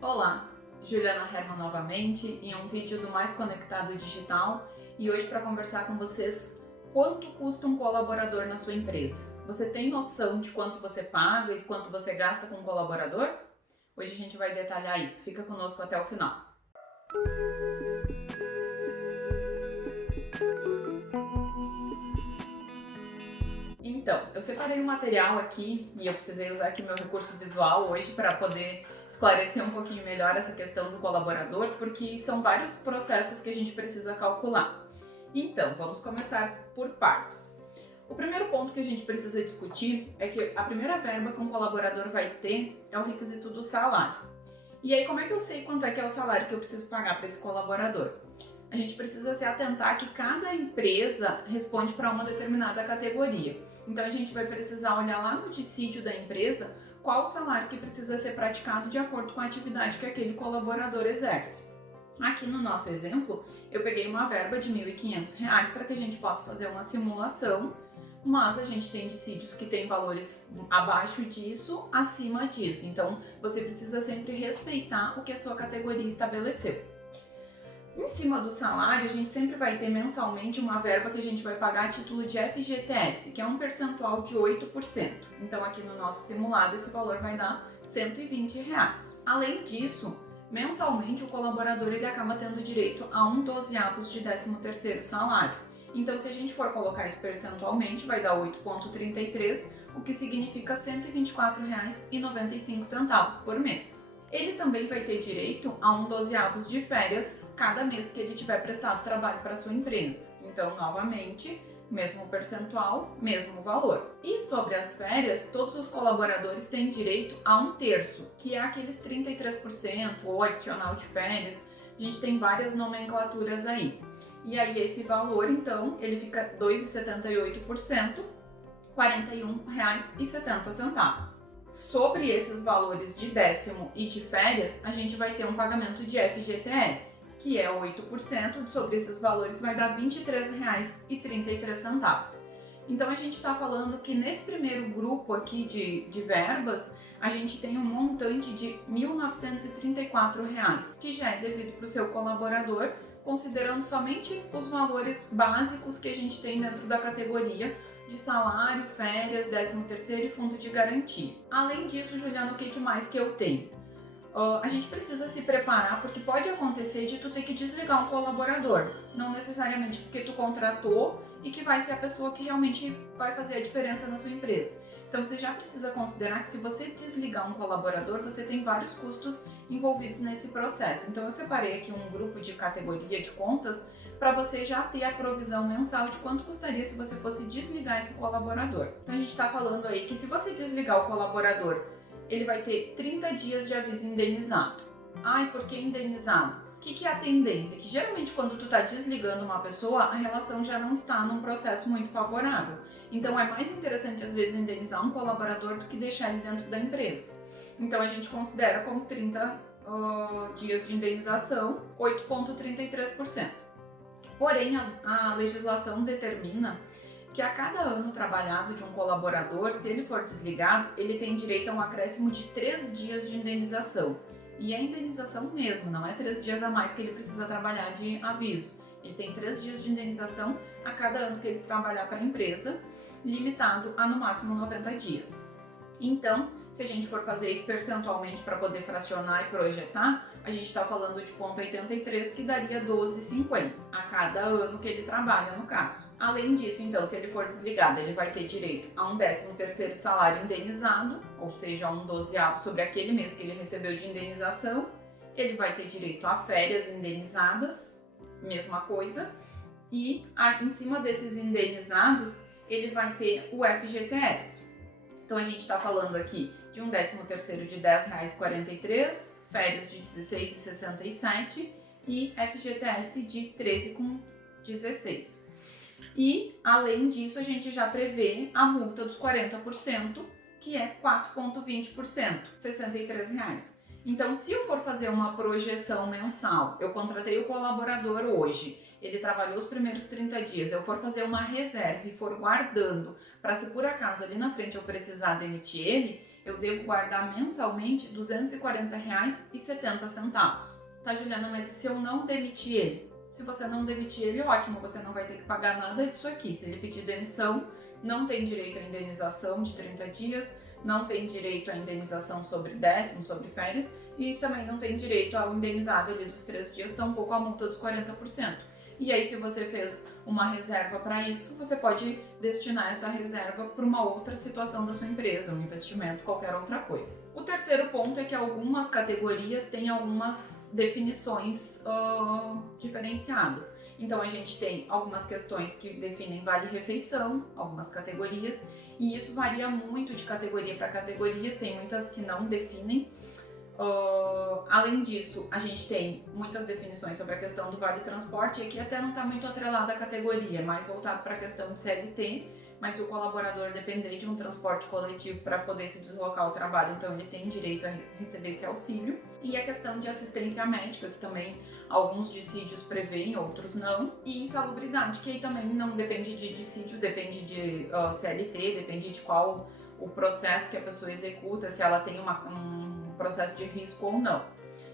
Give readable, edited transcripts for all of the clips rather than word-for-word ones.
Olá, Juliana Herman novamente em um vídeo do Mais Conectado Digital e hoje para conversar com vocês quanto custa um colaborador na sua empresa. Você tem noção de quanto você paga e quanto você gasta com um colaborador? Hoje a gente vai detalhar isso, fica conosco até o final. Então, eu separei um material aqui e eu precisei usar aqui meu recurso visual hoje para poder esclarecer um pouquinho melhor essa questão do colaborador, porque são vários processos que a gente precisa calcular. Então, vamos começar por partes. O primeiro ponto que a gente precisa discutir é que a primeira verba que um colaborador vai ter é o requisito do salário. E aí, como é que eu sei quanto é que é o salário que eu preciso pagar para esse colaborador? A gente precisa se atentar que cada empresa responde para uma determinada categoria. Então a gente vai precisar olhar lá no dissídio da empresa qual o salário que precisa ser praticado de acordo com a atividade que aquele colaborador exerce. Aqui no nosso exemplo, eu peguei uma verba de R$ 1.500 para que a gente possa fazer uma simulação, mas a gente tem dissídios que têm valores abaixo disso, acima disso. Então você precisa sempre respeitar o que a sua categoria estabeleceu. Em cima do salário, a gente sempre vai ter mensalmente uma verba que a gente vai pagar a título de FGTS, que é um percentual de 8%. Então aqui no nosso simulado esse valor vai dar R$ 120. Além disso, mensalmente o colaborador ele acaba tendo direito a 1/12 de 13º salário. Então se a gente for colocar isso percentualmente, vai dar 8,33, o que significa R$ 124,95 por mês. Ele também vai ter direito a 1/12 de férias cada mês que ele tiver prestado trabalho para sua empresa. Então, novamente, mesmo percentual, mesmo valor. E sobre as férias, todos os colaboradores têm direito a 1/3, que é aqueles 33% ou adicional de férias. A gente tem várias nomenclaturas aí. E aí esse valor, então, ele fica 2,78%, R$ 41,70. Sobre esses valores de décimo e de férias, a gente vai ter um pagamento de FGTS, que é 8%, sobre esses valores vai dar R$ 23,33. Então a gente está falando que nesse primeiro grupo aqui de verbas, a gente tem um montante de R$ 1.934, que já é devido para o seu colaborador, considerando somente os valores básicos que a gente tem dentro da categoria, de salário, férias, 13º e fundo de garantia. Além disso, Juliana, o que mais que eu tenho? A gente precisa se preparar porque pode acontecer de tu ter que desligar um colaborador, não necessariamente porque tu contratou e que vai ser a pessoa que realmente vai fazer a diferença na sua empresa. Então você já precisa considerar que se você desligar um colaborador, você tem vários custos envolvidos nesse processo. Então eu separei aqui um grupo de categoria de contas para você já ter a provisão mensal de quanto custaria se você fosse desligar esse colaborador. Então a gente está falando aí que se você desligar o colaborador, ele vai ter 30 dias de aviso indenizado. Ai, por que indenizado? O que é a tendência? Que geralmente quando tu está desligando uma pessoa, a relação já não está num processo muito favorável. Então é mais interessante às vezes indenizar um colaborador do que deixar ele dentro da empresa. Então a gente considera como 30 dias de indenização, 8,33%. Porém, a legislação determina que a cada ano trabalhado de um colaborador, se ele for desligado, ele tem direito a um acréscimo de 3 dias de indenização. E é indenização mesmo, não é 3 dias a mais que ele precisa trabalhar de aviso. Ele tem 3 dias de indenização a cada ano que ele trabalhar para a empresa, limitado a no máximo 90 dias. Então, se a gente for fazer isso percentualmente para poder fracionar e projetar, a gente está falando de 0,83, que daria 12,50 a cada ano que ele trabalha, no caso. Além disso, então, se ele for desligado, ele vai ter direito a um 13º salário indenizado, ou seja, um 12º sobre aquele mês que ele recebeu de indenização. Ele vai ter direito a férias indenizadas, mesma coisa. E em cima desses indenizados, ele vai ter o FGTS. Então a gente está falando aqui de um 13º de R$ 10,43, férias de R$ 16,67 e FGTS de R$ 13,16. E além disso a gente já prevê a multa dos 40%, que é 4,20%, R$ 63. Então se eu for fazer uma projeção mensal, eu contratei o colaborador hoje, ele trabalhou os primeiros 30 dias, eu for fazer uma reserva e for guardando para se por acaso ali na frente eu precisar demitir ele, eu devo guardar mensalmente R$ 240,70. Tá, Juliana, mas e se eu não demitir ele? Se você não demitir ele, ótimo, você não vai ter que pagar nada disso aqui. Se ele pedir demissão, não tem direito à indenização de 30 dias, não tem direito à indenização sobre décimo, sobre férias, e também não tem direito ao indenizado ali dos 3 dias, tampouco a multa dos 40%. E aí, se você fez uma reserva para isso, você pode destinar essa reserva para uma outra situação da sua empresa, um investimento, qualquer outra coisa. O terceiro ponto é que algumas categorias têm algumas definições diferenciadas. Então, a gente tem algumas questões que definem vale-refeição, algumas categorias, e isso varia muito de categoria para categoria, tem muitas que não definem. Além disso, a gente tem muitas definições sobre a questão do vale-transporte, e aqui até não está muito atrelada à categoria, é mais voltado para a questão de CLT, mas se o colaborador depender de um transporte coletivo para poder se deslocar ao trabalho, então ele tem direito a receber esse auxílio. E a questão de assistência médica, que também alguns dissídios prevêem, outros não. E insalubridade, que aí também não depende de dissídio, depende de CLT, depende de qual o processo que a pessoa executa, se ela tem um processo de risco ou não.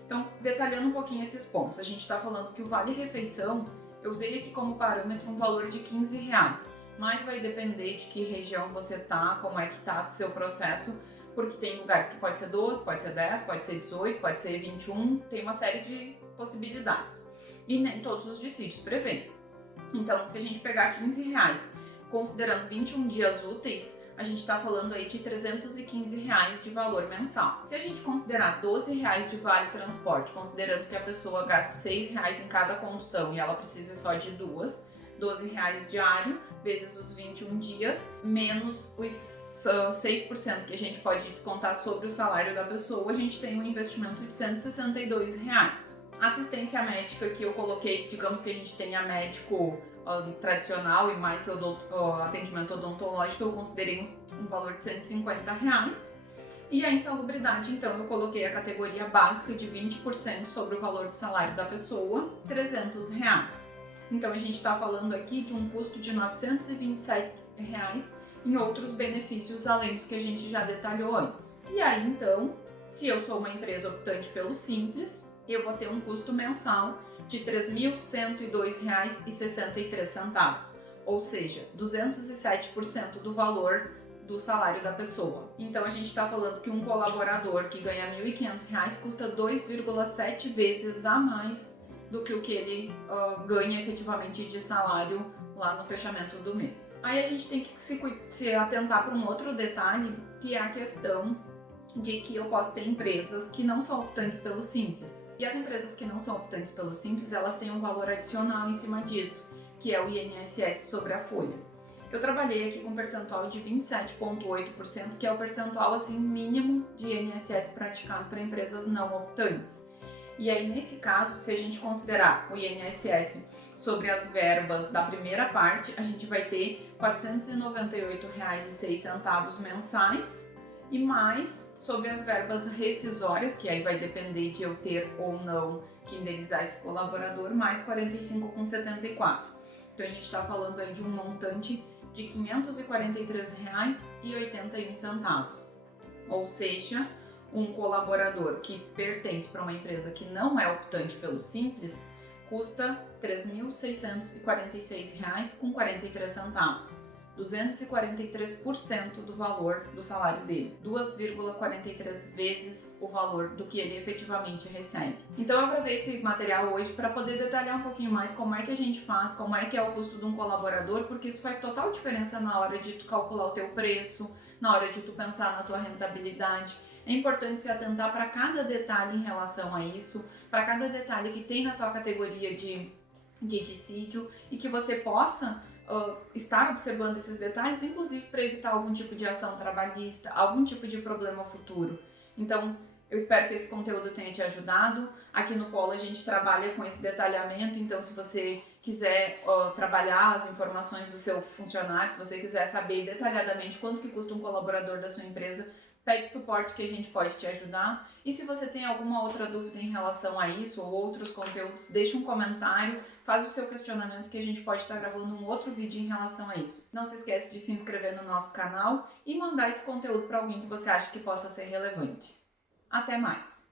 Então, detalhando um pouquinho esses pontos, a gente está falando que o vale-refeição, eu usei aqui como parâmetro um valor de R$15, mas vai depender de que região você tá, como é que tá o seu processo, porque tem lugares que pode ser 12, pode ser 10, pode ser 18, pode ser 21, tem uma série de possibilidades. E nem todos os dissídios prevêem. Então, se a gente pegar R$15, considerando 21 dias úteis, a gente está falando aí de R$315 de valor mensal. Se a gente considerar R$12 de vale transporte, considerando que a pessoa gasta R$6 em cada condução e ela precisa só de duas, R$12 diário, vezes os 21 dias, menos os 6% que a gente pode descontar sobre o salário da pessoa, a gente tem um investimento de R$162. Assistência médica que eu coloquei, digamos que a gente tenha médico tradicional e mais atendimento odontológico, eu considerei um valor de R$150. E a insalubridade, então, eu coloquei a categoria básica de 20% sobre o valor do salário da pessoa, R$300. Então, a gente está falando aqui de um custo de R$927 em outros benefícios além dos que a gente já detalhou antes. E aí, então, se eu sou uma empresa optante pelo Simples, eu vou ter um custo mensal de R$ 3.102,63, ou seja, 207% do valor do salário da pessoa. Então a gente está falando que um colaborador que ganha R$ 1.500 custa 2,7 vezes a mais do que o que ele ganha efetivamente de salário lá no fechamento do mês. Aí a gente tem que se atentar para um outro detalhe, que é a questão de que eu posso ter empresas que não são optantes pelo Simples. E as empresas que não são optantes pelo Simples, elas têm um valor adicional em cima disso, que é o INSS sobre a folha. Eu trabalhei aqui com um percentual de 27,8%, que é o percentual assim mínimo de INSS praticado para empresas não optantes. E aí, nesse caso, se a gente considerar o INSS sobre as verbas da primeira parte, a gente vai ter R$ 498,06 mensais, e mais sobre as verbas rescisórias, que aí vai depender de eu ter ou não que indenizar esse colaborador, mais R$ 45,74. Então a gente está falando aí de um montante de R$ 543,81. Ou seja, um colaborador que pertence para uma empresa que não é optante pelo Simples custa R$ 3.646,43. 243% do valor do salário dele, 2,43 vezes o valor do que ele efetivamente recebe. Então eu gravei esse material hoje para poder detalhar um pouquinho mais como é que a gente faz, como é que é o custo de um colaborador, porque isso faz total diferença na hora de tu calcular o teu preço, na hora de tu pensar na tua rentabilidade. É importante se atentar para cada detalhe em relação a isso, para cada detalhe que tem na tua categoria de dissídio, e que você possa estar observando esses detalhes, inclusive para evitar algum tipo de ação trabalhista, algum tipo de problema futuro. Então, eu espero que esse conteúdo tenha te ajudado. Aqui no Polo a gente trabalha com esse detalhamento, então se você quiser trabalhar as informações do seu funcionário, se você quiser saber detalhadamente quanto que custa um colaborador da sua empresa, pede suporte que a gente pode te ajudar. E se você tem alguma outra dúvida em relação a isso ou outros conteúdos, deixa um comentário, faz o seu questionamento que a gente pode estar gravando um outro vídeo em relação a isso. Não se esquece de se inscrever no nosso canal e mandar esse conteúdo para alguém que você acha que possa ser relevante. Até mais!